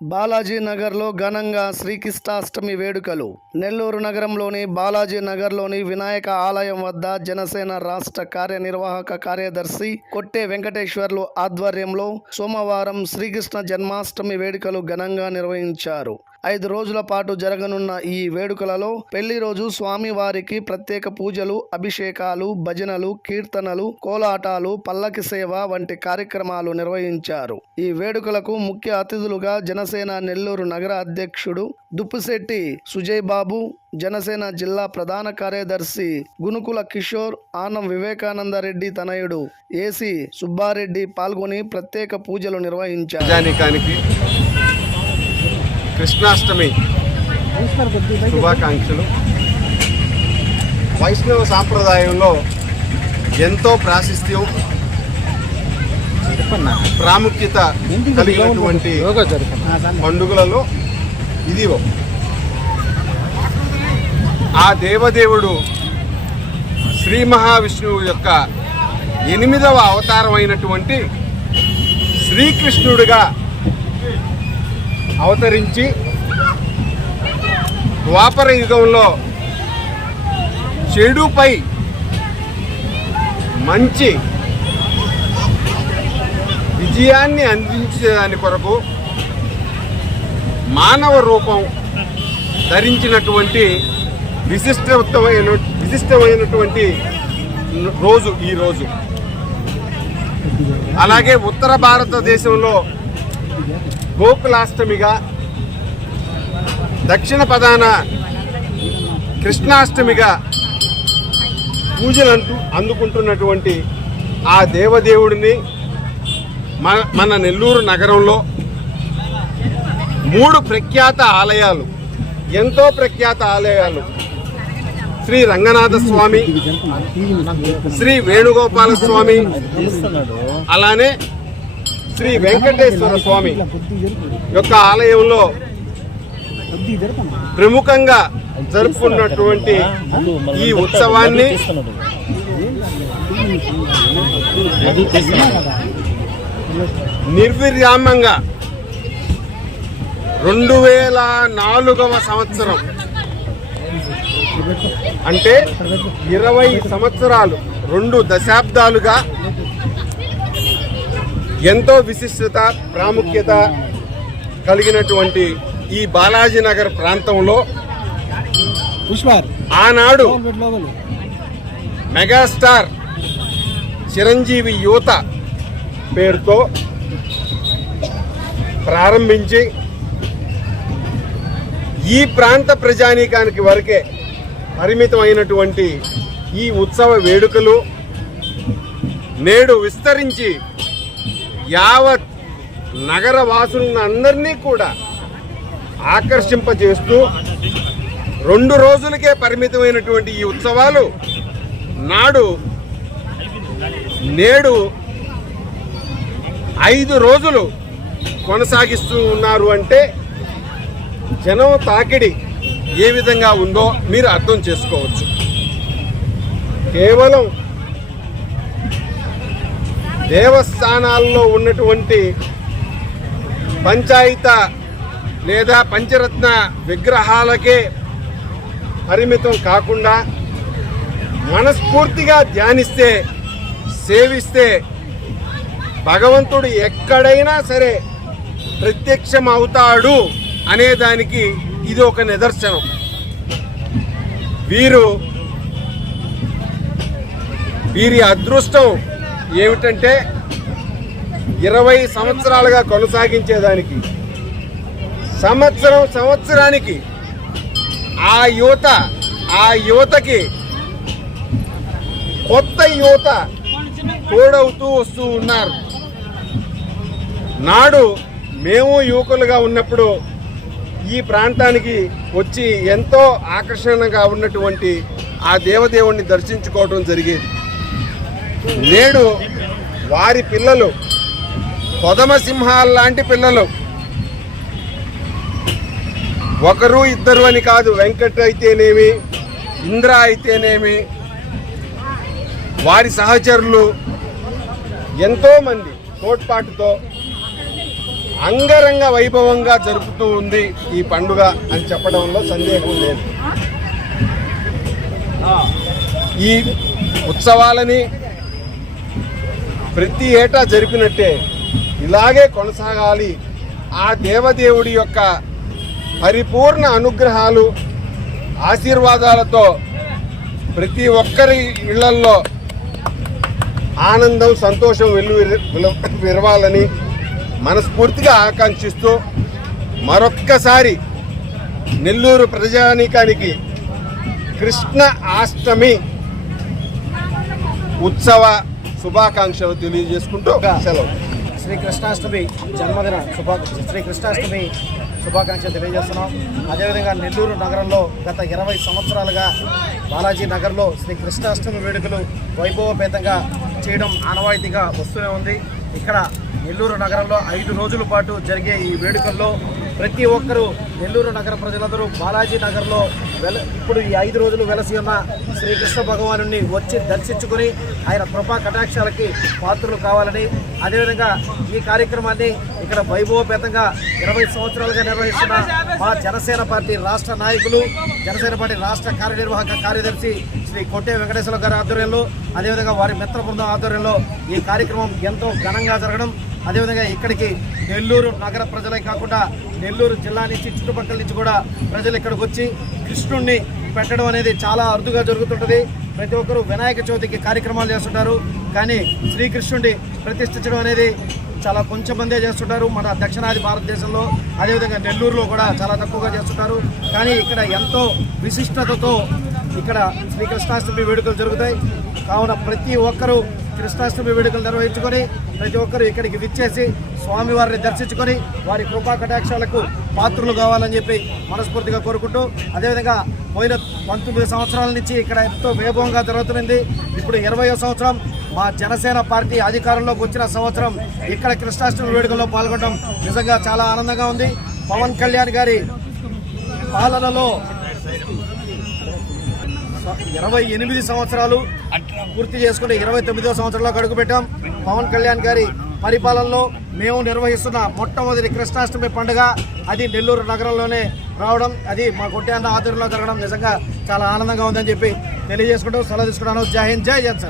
బాలాజీ నగర్లో ఘనంగా శ్రీకృష్ణాష్టమి వేడుకలు. నెల్లూరు నగరంలోని బాలాజీ నగర్లోని వినాయక ఆలయం వద్ద జనసేన రాష్ట్ర కార్యనిర్వాహక కార్యదర్శి కొట్టే వెంకటేశ్వర్లు ఆధ్వర్యంలో సోమవారం శ్రీకృష్ణ జన్మాష్టమి వేడుకలు ఘనంగా నిర్వహించారు. 5 రోజుల పాటు జరగనున్న ఈ వేడుకలలో పెళ్లి రోజు స్వామివారికి ప్రత్యేక పూజలు, అభిషేకాలు, భజనలు, కీర్తనలు, కోలాటాలు, పల్లకి సేవ వంటి కార్యక్రమాలు నిర్వహించారు. ఈ వేడుకలకు ముఖ్య అతిథులుగా జనసేన నెల్లూరు నగర అధ్యక్షుడు దుప్పుశెట్టి సుజయ్ బాబు, జనసేన జిల్లా ప్రధాన కార్యదర్శి గునుకుల కిషోర్, ఆనం వివేకానంద రెడ్డి తనయుడు ఏసీ సుబ్బారెడ్డి పాల్గొని ప్రత్యేక పూజలు నిర్వహించారు. కృష్ణాష్టమి శుభాకాంక్షలు. వైష్ణవ సాంప్రదాయంలో ఎంతో ప్రాశస్త్యం, ప్రాముఖ్యత కలిగినటువంటి పండుగలలో ఇది. ఆ దేవదేవుడు శ్రీ మహావిష్ణువు యొక్క 8వ అవతారం అయినటువంటి శ్రీకృష్ణుడిగా అవతరించి ద్వాపర యుగంలో చెడుపై మంచి విజయాన్ని అందించేదాని కొరకు మానవ రూపం ధరించినటువంటి విశిష్టమైనటువంటి రోజు ఈ రోజు. అలాగే ఉత్తర భారతదేశంలో గోకులాష్టమిగా, దక్షిణ పదాన కృష్ణాష్టమిగా పూజలు అందుకుంటున్నటువంటి ఆ దేవదేవుడిని మన నెల్లూరు నగరంలో 3 ప్రఖ్యాత ఆలయాలు, ఎంతో ప్రఖ్యాత ఆలయాలు, శ్రీ రంగనాథ స్వామి, శ్రీ వేణుగోపాల స్వామి, అలానే శ్రీ వెంకటేశ్వర స్వామి యొక్క ఆలయంలో ప్రముఖంగా జరుపుకున్నటువంటి ఈ ఉత్సవాన్ని నిర్విరామంగా 2004వ సంవత్సరం అంటే 20 సంవత్సరాలు, 2 దశాబ్దాలుగా ఎంతో విశిష్టత, ప్రాముఖ్యత కలిగినటువంటి ఈ బాలాజీ నగర్ ప్రాంతంలో ఆనాడు మెగాస్టార్ చిరంజీవి యువత పేరుతో ప్రారంభించి ఈ ప్రాంత ప్రజానీకానికి వరకే పరిమితమైనటువంటి ఈ ఉత్సవ వేడుకలు నేడు విస్తరించి యావత్ నగర వాసులందరినీ కూడా ఆకర్షింపజేస్తూ 2 రోజులకే పరిమితమైనటువంటి ఈ ఉత్సవాలు నేడు 5 రోజులు కొనసాగిస్తూ ఉన్నారు. అంటే జనం తాకిడి ఏ విధంగా ఉందో మీరు అర్థం చేసుకోవచ్చు. కేవలం దేవస్థానాల్లో ఉన్నటువంటి పంచాయత లేదా పంచరత్న విగ్రహాలకే పరిమితం కాకుండా మనస్ఫూర్తిగా ధ్యానిస్తే, సేవిస్తే భగవంతుడు ఎక్కడైనా సరే ప్రత్యక్షం అవుతాడు అనేదానికి ఇది ఒక నిదర్శనం. వీరి అదృష్టం ఏమిటంటే 20 సంవత్సరాలుగా కొనసాగించేదానికి సంవత్సరానికి ఆ యువతకి కొత్త యువత తోడవుతూ వస్తూ ఉన్నారు. నాడు మేము యువకులుగా ఉన్నప్పుడు ఈ ప్రాంతానికి వచ్చి ఎంతో ఆకర్షణగా ఉన్నటువంటి ఆ దేవదేవుణ్ణి దర్శించుకోవడం జరిగేది. నేడు వారి పిల్లలు కొదమ సింహాలు లాంటి పిల్లలు, 1 2 అని కాదు, వెంకట అయితేనేమి, ఇంద్ర అయితేనేమి, వారి సహచరులు ఎంతోమంది తోడ్పాటుతో అంగరంగ వైభవంగా జరుపుతూ ఉంది ఈ పండుగ అని చెప్పడంలో సందేహం లేదు. ఈ ఉత్సవాలని ప్రతి ఏటా జరిపినట్టే ఇలాగే కొనసాగాలి. ఆ దేవదేవుడి యొక్క పరిపూర్ణ అనుగ్రహాలు ఆశీర్వాదాలతో ప్రతి ఒక్కరి ఇళ్లల్లో ఆనందం సంతోషం విరవాలని మనస్ఫూర్తిగా ఆకాంక్షిస్తూ మరొక్కసారి నెల్లూరు ప్రజానీకానికి కృష్ణ అష్టమి ఉత్సవ శుభాకాంక్షలు తెలియజేసుకుంటూ సెలవు. శ్రీకృష్ణాష్టమి జన్మదిన శ్రీకృష్ణాష్టమి శుభాకాంక్షలు తెలియజేస్తున్నాం. అదేవిధంగా నెల్లూరు నగరంలో గత 20 సంవత్సరాలుగా బాలాజీ నగర్లో శ్రీకృష్ణాష్టమి వేడుకలు వైభవపేతంగా చేయడం ఆనవాయితీగా వస్తూనే ఉంది. ఇక్కడ నెల్లూరు నగరంలో 5 రోజుల పాటు జరిగే ఈ వేడుకల్లో ప్రతి ఒక్కరూ నెల్లూరు నగర ప్రజలందరూ బాలాజీ నగర్లో ఇప్పుడు ఈ 5 రోజులు వెలసి ఉన్న శ్రీకృష్ణ భగవాను వచ్చి దర్శించుకొని ఆయన కృపా కటాక్షాలకి పాత్రలు కావాలని, అదేవిధంగా ఈ కార్యక్రమాన్ని ఇక్కడ వైభవపేతంగా 20 సంవత్సరాలుగా నిర్వహిస్తున్న మా జనసేన పార్టీ రాష్ట్ర నాయకులు, జనసేన పార్టీ రాష్ట్ర కార్యనిర్వాహక కార్యదర్శి శ్రీ కొట్టే వెంకటేశ్వర గారి ఆధ్వర్యంలో, అదేవిధంగా వారి మిత్ర బృందం ఆధ్వర్యంలో ఈ కార్యక్రమం ఎంతో ఘనంగా జరగడం, అదేవిధంగా ఇక్కడికి నెల్లూరు నగర ప్రజలే కాకుండా నెల్లూరు జిల్లా నుంచి చుట్టుపక్కల నుంచి కూడా ప్రజలు ఇక్కడికి వచ్చి కృష్ణుడిని పెట్టడం అనేది చాలా అరుదుగా జరుగుతుంటుంది. ప్రతి ఒక్కరూ వినాయక చవితికి కార్యక్రమాలు చేస్తుంటారు, కానీ శ్రీకృష్ణుడిని ప్రతిష్ఠించడం అనేది చాలా కొంచెం మందే చేస్తుంటారు మన దక్షిణాది భారతదేశంలో. అదేవిధంగా నెల్లూరులో కూడా చాలా తక్కువగా చేస్తుంటారు. కానీ ఇక్కడ ఎంతో విశిష్టతతో ఇక్కడ శ్రీకృష్ణాష్టమి వేడుకలు జరుగుతాయి. కావున ప్రతి ఒక్కరూ కృష్ణాష్టమి వేడుకలు నిర్వహించుకొని ప్రతి ఒక్కరూ ఇక్కడికి విచ్చేసి స్వామివారిని దర్శించుకొని వారి కృపా కటాక్షాలకు పాత్రలు కావాలని చెప్పి మనస్ఫూర్తిగా కోరుకుంటూ, అదేవిధంగా పోయిన 19 సంవత్సరాల నుంచి ఇక్కడ ఎంతో వైభవంగా జరుగుతుంది. ఇప్పుడు 20వ సంవత్సరం మా జనసేన పార్టీ అధికారంలోకి వచ్చిన సంవత్సరం ఇక్కడ కృష్ణాష్టమి వేడుకల్లో పాల్గొనడం నిజంగా చాలా ఆనందంగా ఉంది. పవన్ కళ్యాణ్ గారి పాలనలో 28 సంవత్సరాలు పూర్తి చేసుకుని 29వ సంవత్సరంలో అడుగుపెట్టాం. పవన్ కళ్యాణ్ గారి పరిపాలనలో మేము నిర్వహిస్తున్న మొట్టమొదటి కృష్ణాష్టమి పండుగ అది నెల్లూరు నగరంలోనే రావడం, అది మా కొట్టే అన్న ఆధ్వర్యంలో జరగడం నిజంగా చాలా ఆనందంగా ఉందని చెప్పి తెలియజేసుకుంటూ సెలవు తీసుకున్నాను. జై హింద్, జై జనసేన.